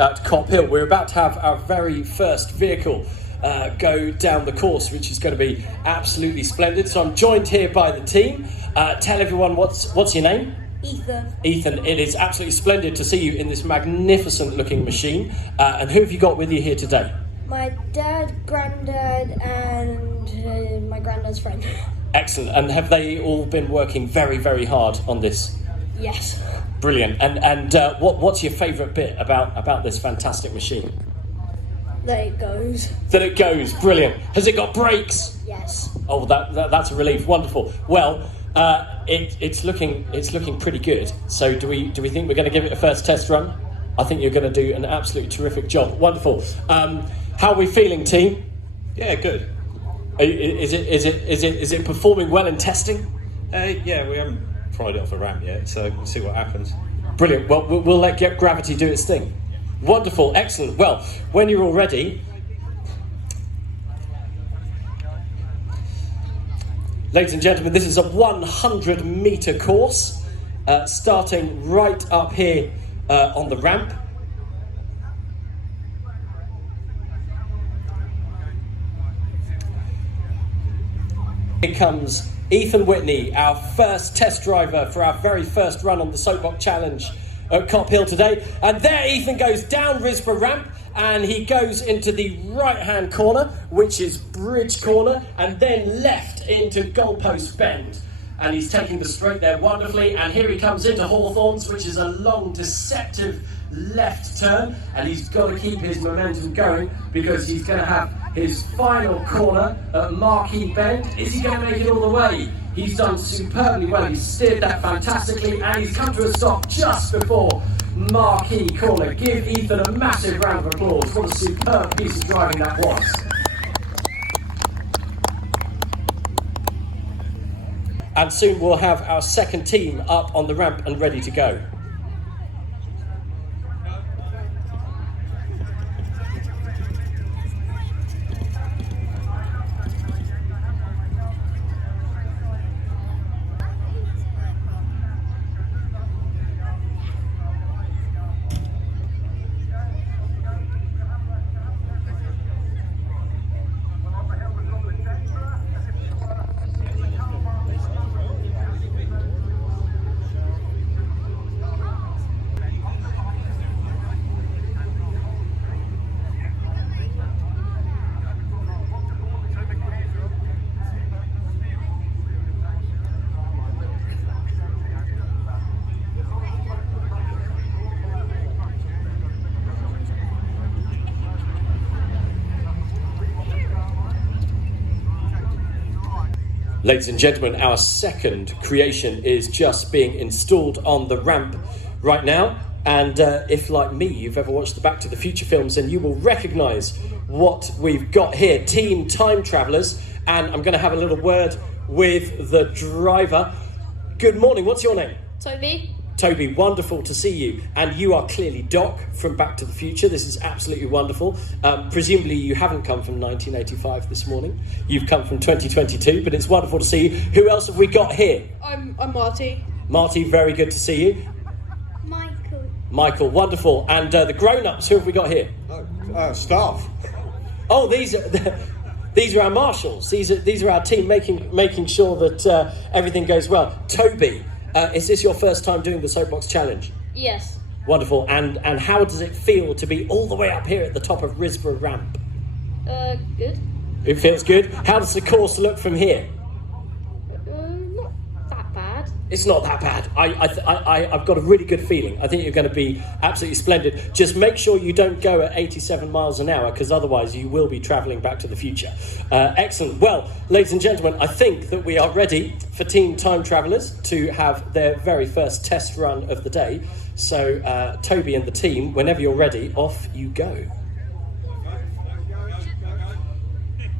at Cop Hill. We're about to have our very first vehicle go down the course, which is going to be absolutely splendid. So I'm joined here by the team. Tell everyone what's your name? Ethan. Ethan, it is absolutely splendid to see you in this magnificent looking machine. And who have you got with you here today? My dad, granddad, and my granddad's friend. Excellent. And have they all been working very, very hard on this? Yes. Brilliant. And what's your favourite bit about this fantastic machine? That it goes. That it goes. Brilliant. Has it got brakes? Yes. Oh, that's a relief. Wonderful. Well, it's looking pretty good. So do we think we're going to give it a first test run? I think you're going to do an absolutely terrific job. Wonderful. How are we feeling, team? Yeah, good. Is it performing well in testing? Yeah, we haven't tried it off a ramp yet, so we'll see what happens. Brilliant. Well, we'll let gravity do its thing. Wonderful. Excellent. Well, when you're all ready, ladies and gentlemen, this is a 100-metre course, starting right up here on the ramp. Here comes Ethan Whitney, our first test driver for our very first run on the Soapbox Challenge at Cop Hill today. And there Ethan goes down Risborough ramp, and he goes into the right-hand corner, which is Bridge Corner, and then left into Goalpost Bend. And he's taking the straight there wonderfully. And here he comes into Hawthorns, which is a long, deceptive left turn. And he's got to keep his momentum going because he's going to have his final corner at Marquee Bend. Is he going to make it all the way? He's done superbly well. He's steered that fantastically. And he's come to a stop just before Marquee Corner. Give Ethan a massive round of applause. What a superb piece of driving that was. And soon we'll have our second team up on the ramp and ready to go. Ladies and gentlemen, our second creation is just being installed on the ramp right now. And if, like me, you've ever watched the Back to the Future films, then you will recognise what we've got here. Team Time Travellers. And I'm going to have a little word with the driver. Good morning. What's your name? Toby. Toby, wonderful to see you. And you are clearly Doc from Back to the Future. This is absolutely wonderful. Presumably you haven't come from 1985 this morning. You've come from 2022, but it's wonderful to see you. Who else have we got here? I'm Marty. Marty, very good to see you. Michael, wonderful. And the grown-ups, who have we got here? Staff. Oh, these are our marshals. These are our team making sure that everything goes well. Toby, is this your first time doing the Soapbox Challenge? Yes. Wonderful. And how does it feel to be all the way up here at the top of Risborough ramp? Good. It feels good. How does the course look from here? Not that bad. It's not that bad. I've got a really good feeling. I think you're going to be absolutely splendid. Just make sure you don't go at 87 miles an hour, because otherwise you will be travelling back to the future. Excellent. Well, ladies and gentlemen, I think that we are ready for Team Time Travellers to have their very first test run of the day. So, Toby and the team, whenever you're ready, off you go.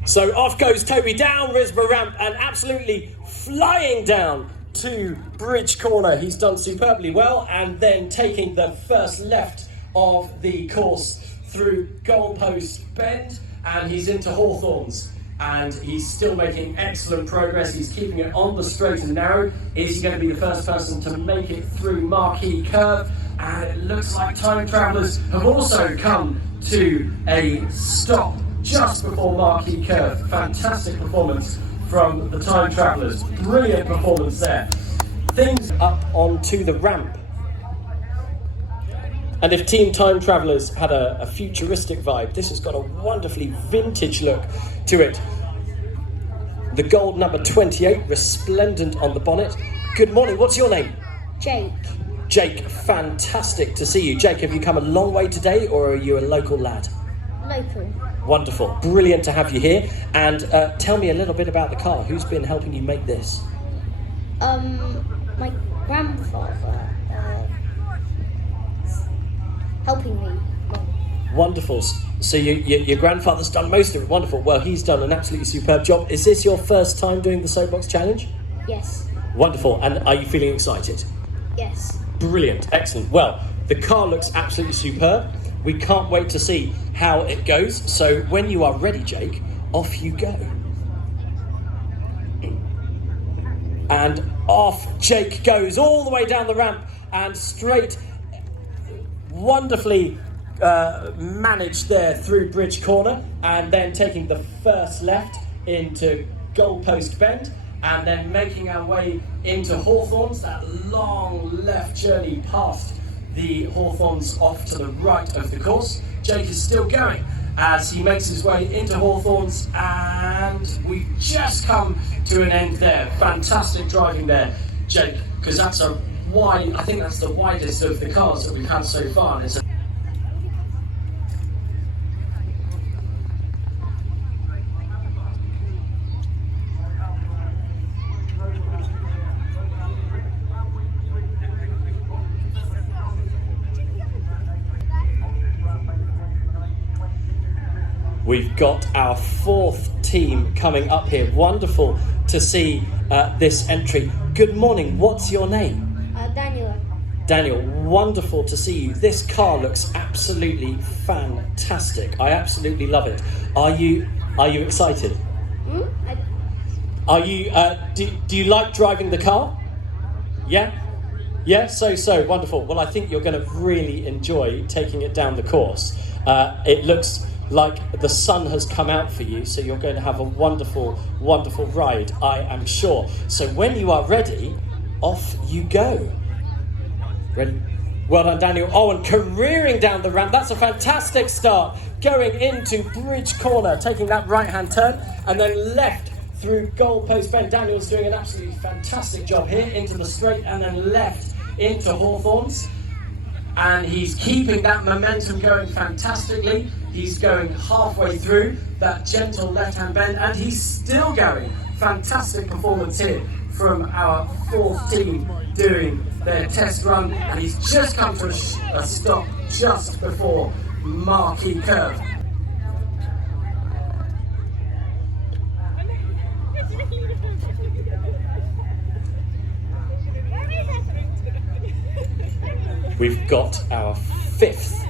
So off goes Toby down Risborough ramp and absolutely flying down to Bridge Corner. He's done superbly well, and then taking the first left of the course through Goalpost Bend, and he's into Hawthorns. And he's still making excellent progress. He's keeping it on the straight and narrow. Is he going to be the first person to make it through Marquee Curve? and it looks like time travellers have also come to a stop just before Marquee Curve. Fantastic performance from the time travellers. Brilliant performance there. Things up onto the ramp. And if Team Time Travellers had a futuristic vibe, this has got a wonderfully vintage look to it. The gold number 28, resplendent on the bonnet. Good morning, what's your name? Jake. Jake, fantastic to see you. Jake, have you come a long way today, or are you a local lad? Local. Wonderful, brilliant to have you here. And tell me a little bit about the car. Who's been helping you make this? My grandfather helping me. Wonderful. So your grandfather's done most of it. Wonderful. Well, he's done an absolutely superb job. Is this your first time doing the Soapbox Challenge? Yes. Wonderful. And are you feeling excited? Yes. Brilliant. Excellent. Well, the car looks absolutely superb. We can't wait to see how it goes. So when you are ready, Jake, off you go. And off Jake goes all the way down the ramp and straight, wonderfully managed there through Bridge Corner, and then taking the first left into Goalpost Bend, and then making our way into Hawthorns, that long left journey past the Hawthorns off to the right of the course. Jake is still going as he makes his way into Hawthorns, and we've just come to an end there. Fantastic driving there, Jake, because that's a wide, I think that's the widest of the cars that we've had so far. And it's a We've got our fourth team coming up here. Wonderful to see this entry. Good morning, what's your name? Daniel. Daniel, wonderful to see you. This car looks absolutely fantastic. I absolutely love it. Are you excited? Are you? Do you like driving the car? Yeah? Yeah, so wonderful. Well, I think you're going to really enjoy taking it down the course. It looks like the sun has come out for you, so you're going to have a wonderful, wonderful ride, I am sure. So when you are ready, off you go. Ready? Well done, Daniel. Oh, and careering down the ramp. That's a fantastic start. Going into Bridge Corner, taking that right-hand turn, and then left through Goalpost Bend. Daniel's doing an absolutely fantastic job here, into the straight, and then left into Hawthorns. And he's keeping that momentum going fantastically. He's going halfway through that gentle left-hand bend, and he's still going. Fantastic performance here from our fourth team doing their test run, and he's just come to a stop just before Marquee Curve. We've got our fifth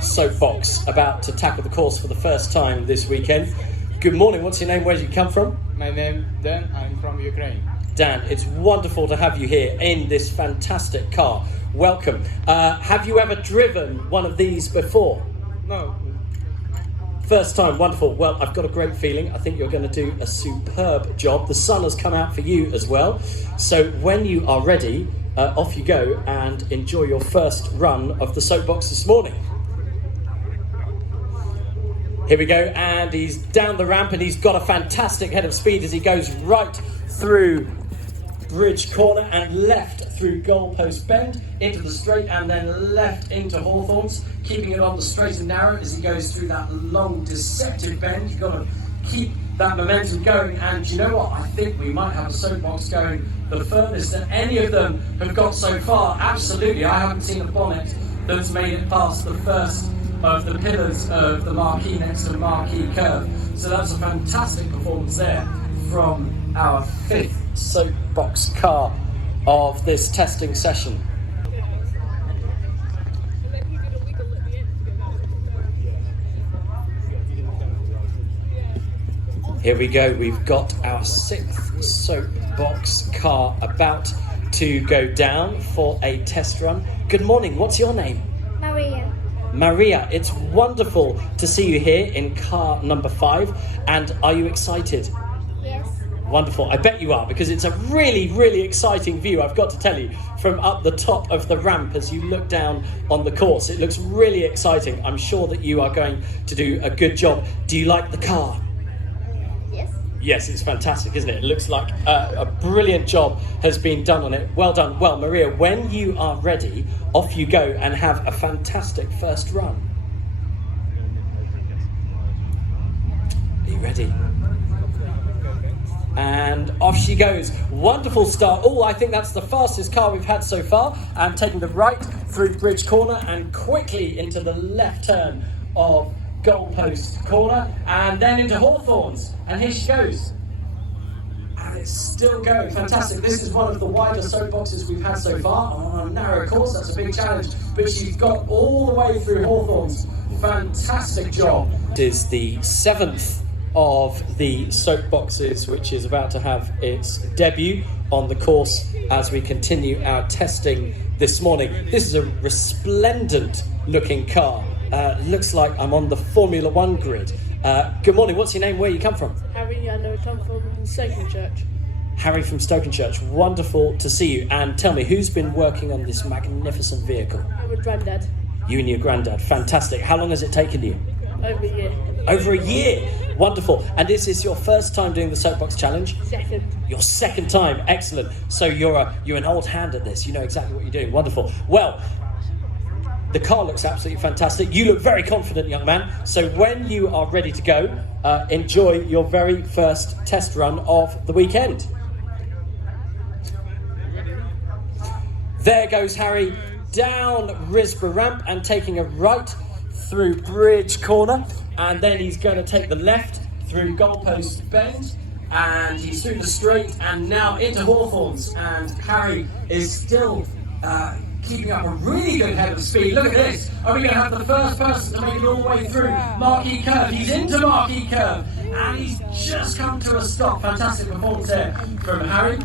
soapbox about to tackle the course for the first time this weekend. Good morning, what's your name? Where did you come from? My name is Dan, I'm from Ukraine. Dan, it's wonderful to have you here in this fantastic car. Welcome. Have you ever driven one of these before? No. First time, wonderful. Well, I've got a great feeling. I think you're going to do a superb job. The sun has come out for you as well. So when you are ready, off you go and enjoy your first run of the soapbox this morning. Here we go, and he's down the ramp, and he's got a fantastic head of speed as he goes right through Bridge Corner and left through Goalpost Bend into the straight, and then left into Hawthorns, keeping it on the straight and narrow as he goes through that long deceptive bend. You've got to keep that momentum going, and you know what? I think we might have a soapbox going the furthest that any of them have got so far. Absolutely, I haven't seen a bonnet that's made it past the first of the pillars of the marquee next to Marquee Curve. So that's a fantastic performance there from our fifth soapbox car of this testing session. Here we go, we've got our sixth soapbox car about to go down for a test run. Good morning. What's your name? Maria. Maria, it's wonderful to see you here in car number 5. And are you excited? Yes. Wonderful. I bet you are, because it's a really, really exciting view, I've got to tell you, from up the top of the ramp as you look down on the course. It looks really exciting. I'm sure that you are going to do a good job. Do you like the car? Yes. Yes, it's fantastic, isn't it? It looks like a brilliant job has been done on it. Well done. Well, Maria, when you are ready, off you go and have a fantastic first run. Are you ready? And off she goes. Wonderful start. Oh, I think that's the fastest car we've had so far. And taking the right through Bridge Corner and quickly into the left turn of Goalpost Corner and then into Hawthorns. And here she goes. And it's still going. Fantastic. This is one of the wider soapboxes we've had so far on a narrow course. That's a big challenge. But she's got all the way through Hawthorns. Fantastic job. This is the 7th of the soapboxes, which is about to have its debut on the course as we continue our testing this morning. This is a resplendent looking car. Looks like I'm on the Formula 1 grid. Good morning, what's your name, where you come from? Harry, I know it come from Stokenchurch. Harry from Stokenchurch, wonderful to see you. And tell me, who's been working on this magnificent vehicle? I'm with Grandad. You and your granddad, fantastic. How long has it taken you? Over a year. Over a year, wonderful. And is this your first time doing the Soapbox Challenge? Second. Your second time, excellent. So you're an old hand at this. You know exactly what you're doing. Wonderful. Well, the car looks absolutely fantastic. You look very confident, young man. So when you are ready to go, enjoy your very first test run of the weekend. There goes Harry down Risborough Ramp and taking a right through Bridge Corner, and then he's going to take the left through Goalpost Bend, and he's through the straight and now into Hawthorns, and Harry is still keeping up a really good head of speed. Look at this. Are we going to have the first person to make it all the way through Marquee Curve? He's into Marquee Curve, and he's just come to a stop. Fantastic performance there from Harry.